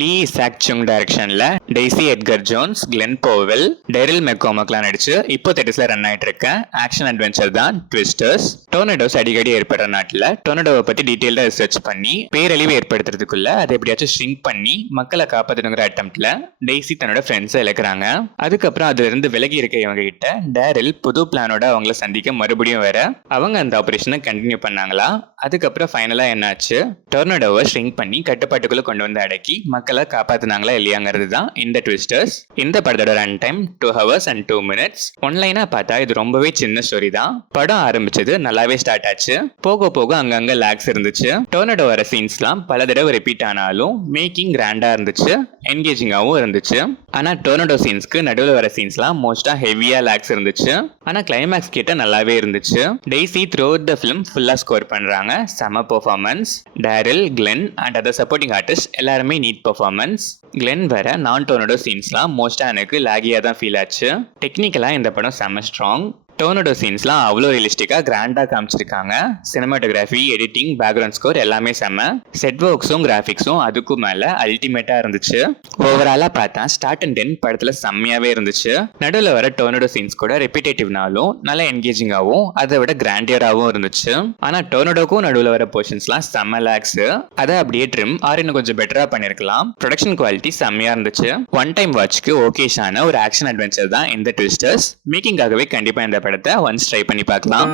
லீ Isaac Chung டைரக்ஷன்ல Daisy Edgar Jones, Glen Powell, Daryl மெக்கோமக்லாம் நடிச்சு இப்போ தேட்டர்ஸ்ல ரன் ஆயிட்டு இருக்க ஆக்ஷன் அட்வென்ச்சர் தான் ட்விஸ்டர்ஸ். டொர்னடோஸ் அடிக்கடி ஏற்படுற நாட்டில் டொர்னடோவை பத்தி டீட்டெயில்டா ரிசர்ச் பண்ணி பேரழிவு ஏற்படுத்துறதுக்குள்ள அதை எப்படியாச்சும் ஷ்ரிங்க் பண்ணி மக்களை காப்பாற்றணுங்கிற அட்டம்ப்ட்ல டெய்சி தன்னோட ஃப்ரெண்ட்ஸை இழக்கிறாங்க. அதுக்கப்புறம் அதுல இருந்து விலகி இருக்க இவங்க கிட்ட டேரில் புது பிளானோட அவங்கள சந்திக்க மறுபடியும் வர அவங்க அந்த ஆபரேஷனை கண்டினியூ பண்ணாங்களா. அதுக்கப்புறம் ஃபைனலா என்னாச்சு, டொர்னடோவை ஷ்ரிங்க் பண்ணி கட்டுப்பாட்டுக்குள்ள கொண்டு வந்து அடக்கி மக்களை காப்பாத்தினாங்களா இல்லையாங்கிறது தான் இந்த ட்விஸ்டர்ஸ். இந்த படத்தோட run time 2 hours and 2 minutes. ஒன்லைனா பார்த்தா இது ரொம்பவே சின்ன ஸ்டோரி தான். படம் ஆரம்பிச்சது நல்லாவே ஸ்டார்ட் ஆச்சு. போக போக அங்கங்க லாக்ஸ் இருந்துச்சு. டொர்னடோ வர சீன்ஸ்லாம் பல தடவை ரிப்பீட் ஆனாலும் மேக்கிங் கிராண்டா இருந்துச்சு, என்கேஜிங்காகவும் இருந்துச்சு. ஆனா டொர்னடோ சீன்ஸ்க்கு நடுவில் வர சீன்ஸ்லாம் மோஸ்டா ஹெவியா லாக்ஸ் இருந்துச்சு. ஆனா கிளைமேக்ஸ் கிட்ட நல்லாவே இருந்துச்சு. Daisy through out the film ஃபுல்லா ஸ்கோர் பண்றாங்க. செம performance. Daryl, Glenn and other supporting artist எல்லாருமே நீட் பெர்ஃபார்மன்ஸ். கிளென் வர நான் டொர்னடோ சீன்ஸ்லாம் மோஸ்டா எனக்கு லாகியா தான் ஃபீல் ஆச்சு. டெக்னிக்கலா இந்த படம் செம ஸ்ட்ராங். டொர்னடோ சீன்ஸ்லாம் அவ்வளோ ரியலிஸ்டிக்காக கிராண்டாக காமிச்சிருக்காங்க. சினிமாட்டோகிராஃபி, எடிட்டிங், பேக்ரவுண்ட் ஸ்கோர் எல்லாமே செம்ம. செட் ஒர்க்ஸும் கிராஃபிக்ஸும் அதுக்கும் மேலே அல்டிமேட்டாக இருந்துச்சு. ஓவராலாக பார்த்தா ஸ்டார்ட் அண்ட் டென் படத்தில் செம்மையாகவே இருந்துச்சு. நடுவில் வர டொர்னடோ சீன்ஸ் கூட ரெப்பிடேட்டிவ்னாலும் நல்லா என்கேஜிங்காகவும் அதை விட கிராண்டியராகவும் இருந்துச்சு. ஆனால் டொர்னடோக்கும் நடுவில் வர போர்ஷன்ஸ்லாம் செம்ம லாக்ஸு. அதை அப்படியே ட்ரிம் இன்னும் கொஞ்சம் பெட்டராக பண்ணியிருக்கலாம். ப்ரொடக்ஷன் குவாலிட்டி செம்மையாக இருந்துச்சு. ஒன் டைம் வாட்ச்க்கு ஓகேஷான ஒரு ஆக்ஷன் அட்வென்ச்சர் தான் இந்த ட்விஸ்டர்ஸ். மேக்கிங்காகவே கண்டிப்பாக இந்த படத்தை ஒன்ஸ் ட்ரை பண்ணி பார்க்கலாம்.